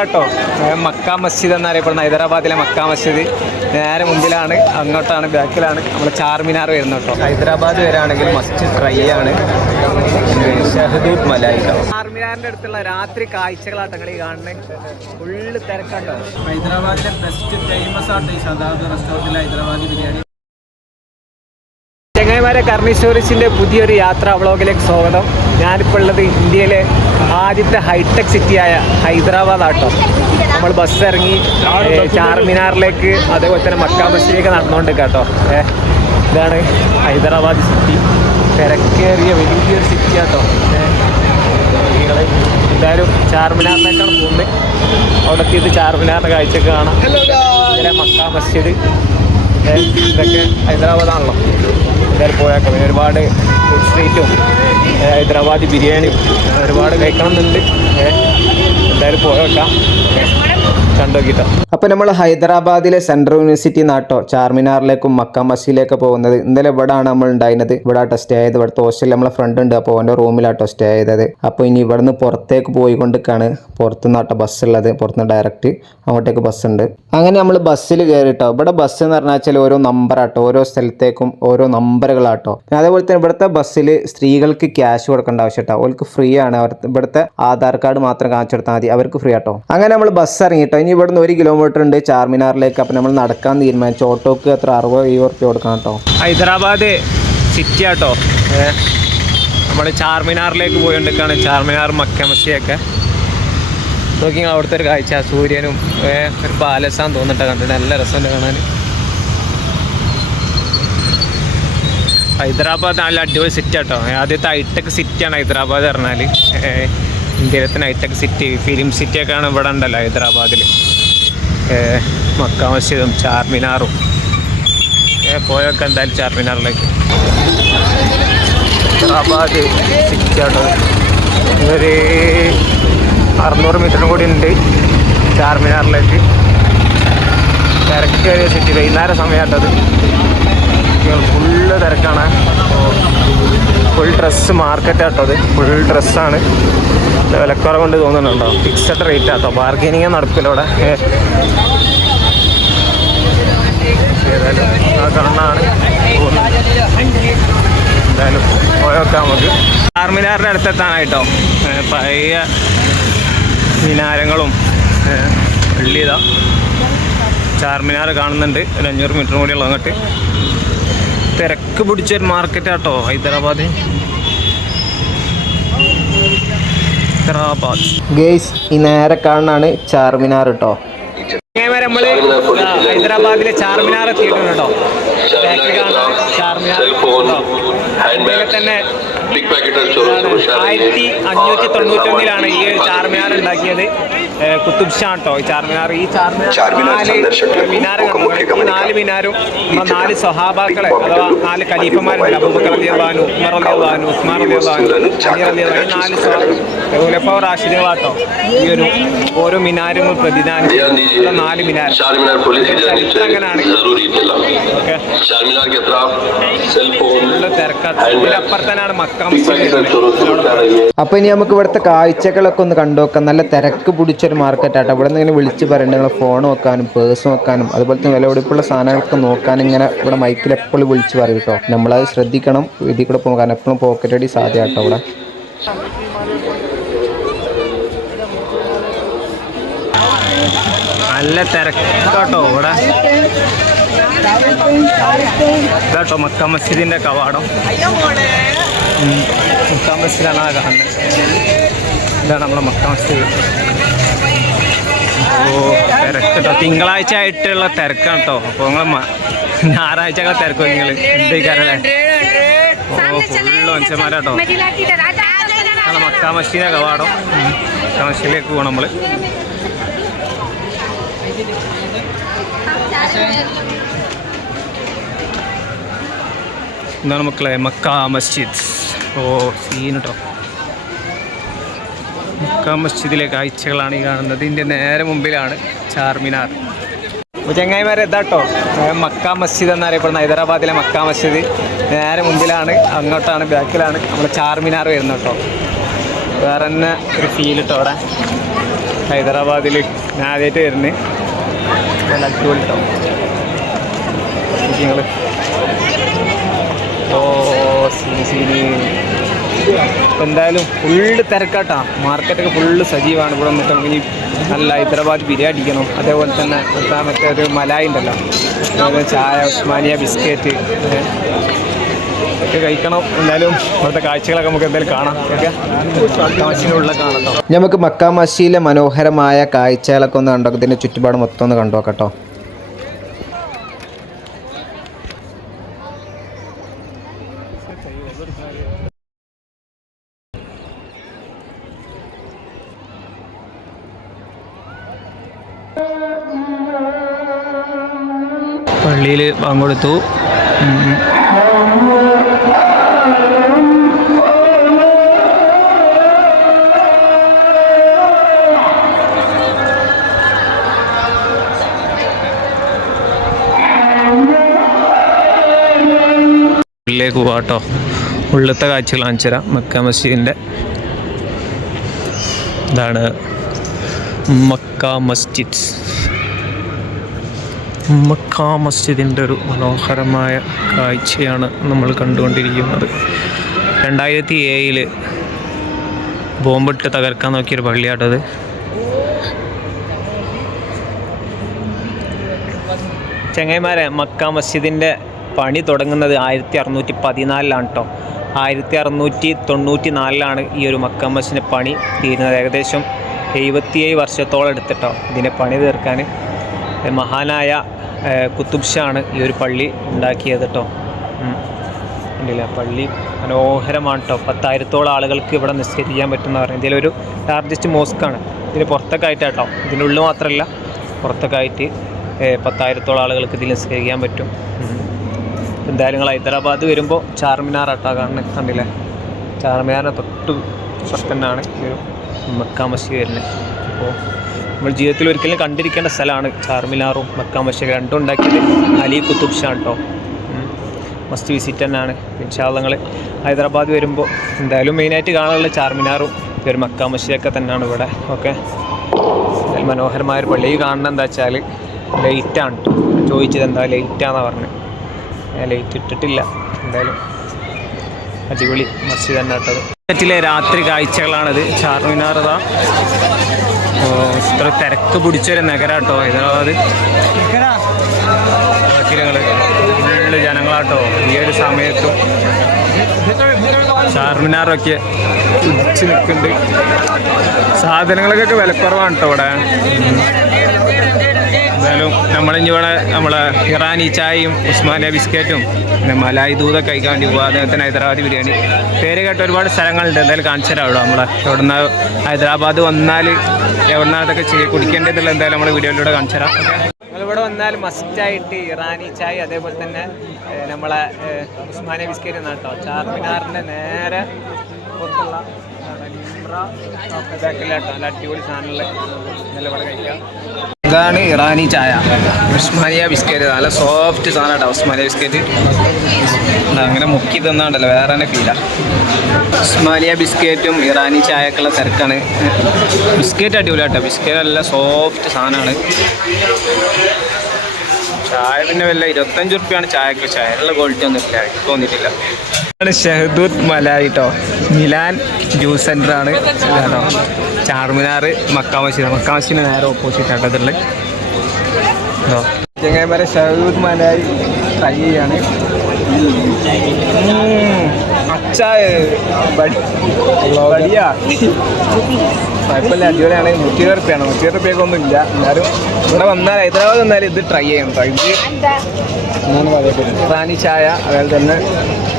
ഇതാട്ടോ മക്ക മസ്ജിദ് എന്നറിയപ്പെടുന്ന ഹൈദരാബാദിലെ മക്ക മസ്ജിദ്. നേരെ മുമ്പിലാണ്, അങ്ങോട്ടാണ്, ബാക്കിലാണ് നമ്മൾ ചാർമിനാർ വരുന്നത് കേട്ടോ. ഹൈദരാബാദ് വരാണെങ്കിൽ മസ്റ്റ് ട്രൈ ആണ് ഷഹദൂദ് മലായി. ചാർമിനാറിൻ്റെ അടുത്തുള്ള രാത്രി കാഴ്ചകളാട്ടങ്ങൾ ഈ കാണുന്നത്. ഫുള്ള് തിരക്കാട്ടോ. ഹൈദരാബാദിലെ ബെസ്റ്റ് ഫേമസ് ആയിട്ട് ഈ ശതാബ്ദി റെസ്റ്റോറൻറ്റിലെ ഹൈദരാബാദി ബിരിയാണി. ചങ്ങായിമാരെ, കർണി സ്റ്റോറീസിൻ്റെ പുതിയൊരു യാത്രാ വ്ളോഗിലേക്ക് സ്വാഗതം. ഞാനിപ്പോൾ ഉള്ളത് ഇന്ത്യയിലെ ആദ്യത്തെ ഹൈടെക് സിറ്റിയായ ഹൈദരാബാദ് ആട്ടോ. നമ്മൾ ബസ് ഇറങ്ങി ചാർമിനാറിലേക്ക്, അതേപോലെ തന്നെ മക്ക മസ്ജിദിലേക്ക് നടന്നുകൊണ്ട് കേട്ടോ. ഇതാണ് ഹൈദരാബാദ് സിറ്റി. തിരക്കേറിയ വലിയൊരു സിറ്റി ആട്ടോ. എന്തായാലും ചാർമിനാറിലേക്കാണ് പോകുന്നത്. അവിടെ എത്തിയിട്ട് ചാർമിനാറിൻ്റെ കാഴ്ചയൊക്കെ കാണാം. പിന്നെ മക്ക മസ്ജിദ്, ഇതൊക്കെ ഹൈദരാബാദാണല്ലോ. എന്തായാലും പോയേക്കാം. പിന്നെ ഒരുപാട് ഫുഡ് സ്ട്രീറ്റും ഹൈദരാബാദി ബിരിയാണിയും ഒരുപാട് കഴിക്കണമെന്നുണ്ട്. എന്തായാലും പോയേക്കാം, കണ്ടുനോക്കിട്ടോ. അപ്പോൾ നമ്മൾ ഹൈദരാബാദിലെ സെൻട്രൽ യൂണിവേഴ്സിറ്റി നാട്ടോ ചാർമിനാറിലേക്കും മക്ക മസ്ജിദിലേക്ക് പോകുന്നത്. ഇന്നലെ ഇവിടെയാണ് നമ്മൾ ഉണ്ടായിരുന്നത്. ഇവിടെ ആട്ടോ സ്റ്റേ ചെയ്ത്. ഇവിടുത്തെ ഹോസ്റ്റലിൽ നമ്മളെ ഫ്രണ്ട് ഉണ്ട്. അപ്പോൾ അവൻ്റെ റൂമിലാട്ടോ സ്റ്റേ ചെയ്തത്. അപ്പോൾ ഇനി ഇവിടുന്ന് പുറത്തേക്ക് പോയിക്കൊണ്ടിരിക്കുകയാണ്. പുറത്തുനിന്നാട്ടോ ബസ് ഉള്ളത്. പുറത്തുനിന്ന് ഡയറക്റ്റ് അങ്ങോട്ടേക്ക് ബസ് ഉണ്ട്. അങ്ങനെ നമ്മൾ ബസ്സിൽ കയറിട്ടോ. ഇവിടെ ബസ് എന്ന് പറഞ്ഞാൽ ഓരോ നമ്പറാട്ടോ. ഓരോ സ്ഥലത്തേക്കും ഓരോ നമ്പറുകളാട്ടോ. അതേപോലെ തന്നെ ഇവിടുത്തെ ബസ്സിൽ സ്ത്രീകൾക്ക് ക്യാഷ് കൊടുക്കേണ്ട ആവശ്യട്ടോ. അവർക്ക് ഫ്രീ ആണ്. ഇവിടുത്തെ ആധാർ കാർഡ് മാത്രം കാണിച്ചു കൊടുത്താൽ മതി. അവർക്ക് ഫ്രീ ആട്ടോ. അങ്ങനെ നമ്മൾ ബസ് ഇറങ്ങിട്ടോ. ഇനി ഇവിടുന്ന് 1 കിലോമീറ്റർ ഉണ്ട് ചാർമിനാറിലേക്ക്. അപ്പം നമ്മൾ നടക്കാൻ തീരുമാനിച്ചു. ഓട്ടോക്ക് എത്ര 60-70 റുപ്യ കൊടുക്കണം കേട്ടോ. ഹൈദരാബാദ് സിറ്റി ആട്ടോ. നമ്മൾ ചാർമിനാറിലേക്ക് പോയിക്കൊണ്ടിരിക്കുകയാണ്. ചാർമിനാർ മക്ക മസ്ജിദൊക്കെ നോക്കി. അവിടുത്തെ ഒരു കാഴ്ച, സൂര്യനും ഒരു പാലസാന്ന് തോന്നിട്ടാ കണ്ടിട്ട്. നല്ല രസമുണ്ട് കാണാൻ. ഹൈദരാബാദ് നല്ല അടിപൊളി സിറ്റി ആട്ടോ. ആദ്യത്തെ ഹൈടെക് സിറ്റിയാണ് ഹൈദരാബാദ് പറഞ്ഞാൽ. ഇന്ത്യയിലെ തന്നെ ഹൈടെക് സിറ്റി, ഫിലിം സിറ്റിയൊക്കെയാണ് ഇവിടെ ഉണ്ടല്ലോ ഹൈദരാബാദിൽ. മക്ക മസ്ജിദും ചാർമിനാറും. പോയൊക്കെ എന്തായാലും ചാർമിനാറിലേക്ക്. ഹൈദരാബാദ് സിറ്റി ആട്ടോ. ഒരു 600 മീറ്ററും കൂടി ഉണ്ട് ചാർമിനാറിലേക്ക്. തിരക്കേറിയ സിറ്റി. വൈകുന്നേരം സമയമായിട്ടത്. ഫുള്ള് തിരക്കാണ്. ഫുൾ ഡ്രസ്സ് മാർക്കറ്റ് ആട്ടോ. അത് ഫുൾ ഡ്രസ്സാണ്. വിലക്കുറവ് കൊണ്ട് തോന്നുന്നുണ്ടോ. ഫിക്സഡ് റേറ്റ് ആട്ടോ. ബാർഗനിങ് നടക്കില്ല ഇവിടെ. ഏതായാലും ആ കണ്ണാണ്. എന്തായാലും പോയൊക്കെ നമുക്ക് ചാർമിനാറിൻ്റെ അടുത്തെത്താനായിട്ടോ. പഴയ മിനാരങ്ങളും വെള്ളിയതാ ചാർമിനാർ കാണുന്നുണ്ട്. ഒരു 500 മീറ്റർ കൂടിയുള്ള അങ്ങോട്ട്. തിരക്ക് പിടിച്ചൊരു മാർക്കറ്റ് ആട്ടോ ഹൈദരാബാദ്. ഗേയ്സ്, ഈ നേരെ കാണാനാണ് ചാർമിനാർ കേട്ടോ. നമ്മൾ ഹൈദരാബാദിലെ ചാർമിനാർ എത്തിയിട്ടുണ്ട് കേട്ടോ. ചാർമിനാർ തന്നെ 1591 ഈ ഒരു ചാർമിനാർ ഉണ്ടാക്കിയത് കുത്തുബ് ഷാ കേട്ടോ. ഈ ചാർമിനാർ 4 മിനാരും 4 സ്വഹാബാക്കളെ അഥവാ 4 ഖലീഫമാരുണ്ട്. അബൂബക്കർ റളിയല്ലാഹു അൻഹു, ഉമർ റളിയല്ലാഹു അൻഹു, ഉസ്മാൻ റളിയല്ലാഹു അൻഹു, അലി റളിയല്ലാഹു അൻഹു, 4 ഖുലഫാ റാഷിദീങ്ങളാട്ടോ. ഈ ഒരു ഓരോ മിനാരും പ്രതിദാനം 4 മിനാർ. അങ്ങനെയാണ്. ഇതിലപ്പുറത്തനാണ് മക്ക മസ്ജിദ്. അപ്പൊ ഇനി നമുക്ക് ഇവിടുത്തെ കാഴ്ചകളൊക്കെ ഒന്ന് കണ്ടുനോക്കാം. നല്ല തിരക്ക് പിടിച്ചൊരു മാർക്കറ്റ് ആട്ടോ. ഇവിടെ നിന്ന് ഇങ്ങനെ വിളിച്ച് പറയേണ്ടത് നിങ്ങൾ ഫോൺ നോക്കാനും പേഴ്സ് നോക്കാനും അതുപോലെ തന്നെ വിലപിടിപ്പുള്ള സാധനങ്ങളൊക്കെ നോക്കാനും ഇങ്ങനെ ഇവിടെ മൈക്കിൽ എപ്പോഴും വിളിച്ച് പറയും കേട്ടോ. നമ്മളത് ശ്രദ്ധിക്കണം. ഇതിൽ കൂടെ പോകാൻ എപ്പോഴും പോക്കറ്റ് അടി സാധ്യത കേട്ടോ. ഇവിടെ നല്ല തിരക്കാട്ടോ ഇവിടെ. ഇതാട്ടോ മക്ക മസ്ജിദിൻ്റെ കവാടം. മക്ക മസ്ജിദാണ് ആ കാണുന്നത്. ഇതാണ് നമ്മളെ മക്ക മസ്ജിദ്. തിരക്ക് കേട്ടോ. തിങ്കളാഴ്ച ആയിട്ടുള്ള തിരക്കാണ് കേട്ടോ. അപ്പോൾ നിങ്ങൾ ഞായറാഴ്ചകളെ തിരക്കും നിങ്ങൾ എന്തേക്കാരല്ലേ. ഫുള്ള് മനുഷ്യന്മാരാട്ടോ. മക്ക മസ്ജിദിൻ്റെ കവാടം. മക്ക മസ്ജിദിലേക്ക് പോകണം നമ്മൾ. എന്താണ് മക്കളെ മക്ക മസ്ജിദ്. സീൻ കേട്ടോ. മക്ക മസ്ജിദിലെ കാഴ്ചകളാണ് ഈ കാണുന്നത്. ഇതിൻ്റെ നേരെ മുമ്പിലാണ് ചാർമിനാർ. ചങ്ങായിമാരെ ഇതാട്ടോ മക്ക മസ്ജിദ് എന്നറിയപ്പെടുന്ന ഹൈദരാബാദിലെ മക്ക മസ്ജിദ്. നേരെ മുമ്പിലാണ്, അങ്ങോട്ടാണ്, ബാക്കിലാണ് നമ്മൾ ചാർമിനാർ വരുന്നത് കേട്ടോ. വേറെ തന്നെ ഒരു ഫീൽ കേട്ടോ അവിടെ ഹൈദരാബാദിൽ. ഞാൻ ആദ്യമായിട്ട് വരുന്നത്. നല്ല അടിപൊളി കേട്ടോ നിങ്ങൾ. ഓ ശരി. എന്തായാലും ഫുള്ള് തിരക്കാട്ടാ. മാർക്കറ്റൊക്കെ ഫുള്ള് സജീവമാണ്. ഇവിടെ വന്നിട്ട് നമുക്ക് ഇനി നല്ല ഹൈദരാബാദ് ബിരിയാണി അടിക്കണം. അതേപോലെ തന്നെ മറ്റേ ഒരു മലായി ഉണ്ടല്ലോ, അതുപോലെ ചായ, ഉസ്മാനിയ ബിസ്ക്കറ്റ് ഒക്കെ കഴിക്കണം. എന്തായാലും ഇവിടുത്തെ കാഴ്ചകളൊക്കെ നമുക്ക് എന്തായാലും കാണാം. ഓക്കെ, മക്കാമശിയിലുള്ള കാണട്ടോ. നമുക്ക് മക്കാമശിയിലെ മനോഹരമായ കാഴ്ചകളൊക്കെ ഒന്ന് കണ്ടോ. ഇതിൻ്റെ ചുറ്റുപാട് മൊത്തം ഒന്ന് കണ്ടു നോക്കട്ടോ. പള്ളിയിൽ പങ്കെടുത്തു. ഉള്ളിലേക്ക് പോവാട്ടോ. ഉള്ളത്തെ കാഴ്ചകൾ കാണിച്ചു തരാം. മക്ക മസ്ജിദിൻ്റെ ഇതാണ് മക്ക മസ്ജിദ്. മക്ക മസ്ജിദിൻ്റെ ഒരു മനോഹരമായ കാഴ്ചയാണ് നമ്മൾ കണ്ടുകൊണ്ടിരിക്കുന്നത്. 2007 ബോംബിട്ട് തകർക്കാൻ നോക്കിയൊരു പള്ളിയാട്ടത്. ചങ്ങായിമാരെ, മക്ക മസ്ജിദിൻ്റെ പണി തുടങ്ങുന്നത് 1614 കേട്ടോ. 1694 ഈ ഒരു മക്ക മസ്ജിദിൻ്റെ പണി തീരുന്നത്. ഏകദേശം 77 വർഷത്തോളം എടുത്തിട്ടോ ഇതിൻ്റെ പണി തീർക്കാൻ. മഹാനായ കുത്തുബ് ഷാ ആണ് ഈ ഒരു പള്ളി ഉണ്ടാക്കിയത് കേട്ടോ. ഉണ്ടല്ലേ, പള്ളി മനോഹരമാണ് കേട്ടോ. 10,000-ഓളം ആളുകൾക്ക് ഇവിടെ നിസ്കരിക്കാൻ പറ്റുന്ന പറയുന്നത്. ഇതിലൊരു ലാർജസ്റ്റ് മോസ്കാണ്. ഇതിന് പുറത്തൊക്കെ ആയിട്ടാട്ടോ, ഇതിൻ്റെ ഉള്ളിൽ മാത്രമല്ല പുറത്തൊക്കെ ആയിട്ട് 10,000-ഓളം ആളുകൾക്ക് ഇതിൽ നിസ്കരിക്കാൻ പറ്റും. എന്തായാലും നിങ്ങൾ ഹൈദരാബാദ് വരുമ്പോൾ ചാർമിനാർ ആട്ടോ കാണുന്നത്. കണ്ടില്ലേ, ചാർമിനാറിൻ്റെ തൊട്ട് പുറത്തന്നാണ് ഈ ഒരു മക്ക മസ്ജിദ് വരുന്നത്. അപ്പോൾ നമ്മൾ ജീവിതത്തിൽ ഒരിക്കലും കണ്ടിരിക്കേണ്ട സ്ഥലമാണ് ചാർമിനാറും മക്ക മസ്ജിദ്. രണ്ടും ഉണ്ടാക്കിയത് അലി കുത്തുബ് ഷാ കേട്ടോ. മസ്റ്റ് വിസിറ്റ് തന്നെയാണ്. ഇൻഷാ അല്ലാഹ് നിങ്ങൾ ഹൈദരാബാദ് വരുമ്പോൾ എന്തായാലും മെയിനായിട്ട് കാണാനുള്ള ചാർമിനാറും ഒരു മക്ക മസ്ജിദൊക്കെ തന്നെയാണ് ഇവിടെ. ഓക്കെ, അതിൽ മനോഹരമായൊരു പള്ളി. കാണുന്നത് എന്താ വെച്ചാൽ ലൈറ്റാണ് കേട്ടോ. ചോദിച്ചത് എന്താ ലൈറ്റാണെന്നാണ് പറഞ്ഞത്. ഞാൻ ലൈറ്റ് ഇട്ടിട്ടില്ല. എന്തായാലും അടിപൊളി മസ്ജിദ് തന്നെ കേട്ടത്. ിലെ രാത്രി കാഴ്ചകളാണിത്. ചാർമിനാർ ഇതാ ഇത്ര തിരക്ക് പിടിച്ചൊരു നഗരാട്ടോ ഹൈദരാബാദ്. ഫുള്ള് ജനങ്ങളാട്ടോ ഈ ഒരു സമയത്തും. ചാർമിനാറൊക്കെ പിടിച്ച് നിൽക്കുന്നുണ്ട്. സാധനങ്ങൾക്കൊക്കെ വിലക്കുറവാണ് കേട്ടോ ഇവിടെ. എന്തായാലും നമ്മളിവിടെ നമ്മളെ ഇറാനി ചായയും ഉസ്മാനിയ ബിസ്ക്കറ്റും പിന്നെ മലായി ദൂതൊക്കെ കഴിക്കാൻ വേണ്ടി പോകുക. അദ്ദേഹത്തിന് ഹൈദരാബാദി ബിരിയാണി പേര് കേട്ട ഒരുപാട് സ്ഥലങ്ങളുണ്ട്. എന്തായാലും കാണിച്ചു തരാം അവിടെ. നമ്മളെ എവിടുന്ന ഹൈദരാബാദ് വന്നാൽ എവിടുന്ന അതൊക്കെ കുടിക്കേണ്ടതുള്ള എന്തായാലും നമ്മൾ വീഡിയോയിലൂടെ കാണിച്ചു തരാം. നമ്മളിവിടെ വന്നാൽ മസ്റ്റായിട്ട് ഇറാനി ചായ, അതേപോലെ തന്നെ നമ്മളെ ഉസ്മാനിയ ബിസ്ക്കറ്റ് എന്നാട്ടോ. ചാർമിനാറിൻ്റെ നേരെ പുറത്തുള്ള നല്ല അടിപൊളി സാധനങ്ങൾ നല്ല ഇവിടെ കഴിക്കാം. ഇതാണ് ഇറാനി ചായ, ഉസ്മാനിയ ബിസ്ക്കറ്റ്. നല്ല സോഫ്റ്റ് സാധനം കേട്ടോ ഉസ്മാനിയ ബിസ്ക്കറ്റ്. അങ്ങനെ മുക്കി തന്നാണ്ടല്ലോ വേറെ തന്നെ ഫീലാണ്. ഉസ്മാനിയ ബിസ്ക്കറ്റും ഇറാനി ചായക്കുള്ള തിരക്കാണ്. ബിസ്ക്കറ്റ് അടിപൊളി കേട്ടോ. ബിസ്ക്കറ്റ് നല്ല സോഫ്റ്റ് സാധനമാണ്. ചായ പിന്നെ വല്ല 25 റുപ്യാണ് ചായക്ക്. ചായനുള്ള ക്വാളിറ്റി ഒന്നും ഇല്ല, തോന്നിയിട്ടില്ല. ഷഹദൂത്ത് മലായി കേട്ടോ. മിലാൻ ജ്യൂസ് സെൻ്റർ ആണ് കേട്ടോ. ചാർമിനാർ മക്ക മസ്ജിദിന് നേരെ ഓപ്പോസിറ്റ് ആട്ടത്തുള്ളത് കേട്ടോ. ചങ്ങായിമാരെ ഷഹദൂത്ത് മലായി ട്രൈ ചെയ്യാണ്. അച്ചായ ബടിയാ കുഴപ്പമില്ല, അടിപൊളിയാണ്. 120 റുപ്യാണ്. 120 റുപ്യക്കൊന്നും ഇല്ല. എന്നാലും ഇവിടെ വന്നാൽ ഹൈദരാബാദ് വന്നാൽ ഇത് ട്രൈ ചെയ്യണം കേട്ടോ. ഇത് റാണി ചായ, അതുപോലെ തന്നെ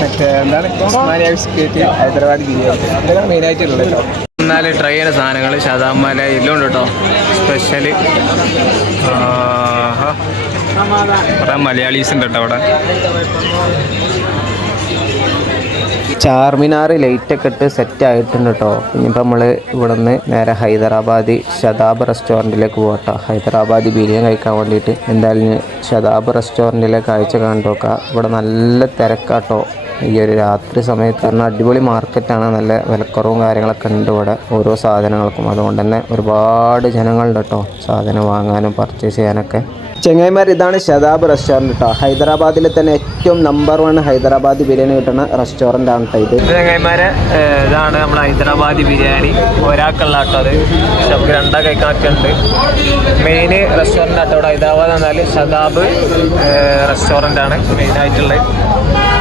മറ്റേ എന്താണ് ഉസ്മാനിയ ബിസ്ക്കറ്റ്, ഹൈദരാബാദ് ബിരിയാണി, അതൊക്കെയാണ് മെയിനായിട്ടുള്ളത് കേട്ടോ. എന്നാൽ ട്രൈ ചെയ്യുന്ന സാധനങ്ങൾ ഷദാമല എല്ലാം ഉണ്ട് കേട്ടോ. സ്പെഷ്യൽ കുറേ മലയാളീസ് ഉണ്ട് കേട്ടോ അവിടെ. ചാർമിനാർ ലൈറ്റൊക്കെ ഇട്ട് സെറ്റ് ആയിട്ടുണ്ട് കേട്ടോ. ഇനിയിപ്പോൾ നമ്മൾ ഇവിടെ നിന്ന് നേരെ ഹൈദരാബാദ് ഷദാബ് റെസ്റ്റോറൻറ്റിലേക്ക് പോകട്ടോ. ഹൈദരാബാദ് ബിരിയാണി കഴിക്കാൻ വേണ്ടിയിട്ട്. എന്തായാലും ഷദാബ് റെസ്റ്റോറൻറ്റിലെ കാഴ്ച കണ്ടു നോക്കാം. ഇവിടെ നല്ല തിരക്കാട്ടോ. ഈ ഒരു രാത്രി സമയത്ത്. കാരണം അടിപൊളി മാർക്കറ്റാണ്, നല്ല വിലക്കുറവും കാര്യങ്ങളൊക്കെ ഉണ്ട് ഇവിടെ ഓരോ സാധനങ്ങൾക്കും. അതുകൊണ്ട് തന്നെ ഒരുപാട് ജനങ്ങളുണ്ട് കേട്ടോ സാധനം വാങ്ങാനും പർച്ചേസ് ചെയ്യാനൊക്കെ. ചെങ്ങായിമാർ, ഇതാണ് ശതാബ് റെസ്റ്റോറൻറ്റ് കേട്ടോ. ഹൈദരാബാദിലെ തന്നെ ഏറ്റവും നമ്പർ 1 ഹൈദരാബാദി ബിരിയാണി കിട്ടുന്ന റെസ്റ്റോറൻ്റ് ആണ് കേട്ടോ ഇത്. ചെങ്ങായിമാരെ, ഇതാണ് നമ്മൾ ഹൈദരാബാദി ബിരിയാണി. ഒരാൾക്കുള്ള കേട്ടോ അത്, നമുക്ക് 2 കഴിക്കാനൊക്കെ ഉണ്ട്. മെയിൻ റെസ്റ്റോറൻ്റ് ആട്ടോ ഇവിടെ ഹൈദരാബാദ് എന്നാൽ ശതാബ് റെസ്റ്റോറൻ്റ് ആണ് മെയിനായിട്ടുള്ളത്.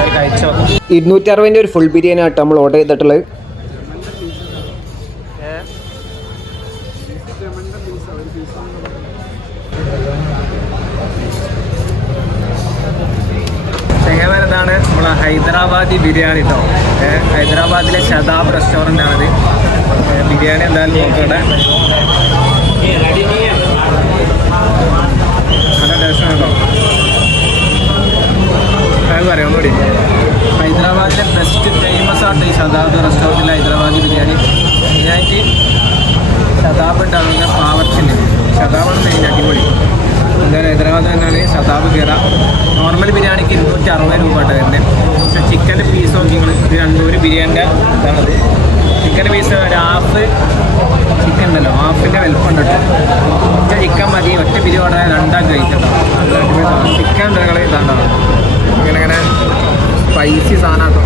അത് കഴിച്ചു നോക്കും. 260 ഒരു ഫുൾ ബിരിയാണി ആട്ടോ നമ്മൾ ഓർഡർ ചെയ്തിട്ടുള്ളത്. ചെങ്ങായിമാരതാണ് നമ്മളെ ഹൈദരാബാദി ബിരിയാണി കേട്ടോ. ഹൈദരാബാദിലെ ശതാബ് റെസ്റ്റോറൻ്റ് ആണിത്. ബിരിയാണി എന്തായാലും നോക്കട്ടെ. നല്ല ടേസ്റ്റ് കേട്ടോ. അത് പറയാം ഒന്നുകൂടി. ഹൈദരാബാദിലെ ബെസ്റ്റ് ഫേമസ് ആയിട്ട് ഈ ശതാബ് റെസ്റ്റോറൻറ്റിലെ ഹൈദരാബാദി ബിരിയാണി. മെയിനായിട്ട് ശതാബ് ഉണ്ടാകുന്ന പാവർച്ചിൻ്റെ ശതാബാണ് മെയിൻ അടിപൊളി. എന്തായാലും ഹൈദരാബാദ് തന്നെയാണ് ശതാബ് കയറാം. നോർമൽ ബിരിയാണിക്ക് 260 രൂപ ആയിട്ട് വരുന്നത്. പക്ഷേ ചിക്കൻ്റെ പീസ് നോക്കി നിങ്ങൾ ഒരു ബിരിയാണിൻ്റെ ഇതാണത്. ചിക്കൻ്റെ പീസ് ഒരു ഹാഫ് ചിക്കൻ ഉണ്ടല്ലോ, ഹാഫിൻ്റെ വലുപ്പമുണ്ട് കേട്ടോ. ഒറ്റ ചിക്കൻ മതി, ഒറ്റ ബിരിയാണി 2 കഴിക്കട്ടോ. നല്ല അടിപൊളി സാധനം. ചിക്കൻ നിങ്ങൾ ഇതാണ്ടാവും ഇങ്ങനെ സ്പൈസി സാധനം കേട്ടോ.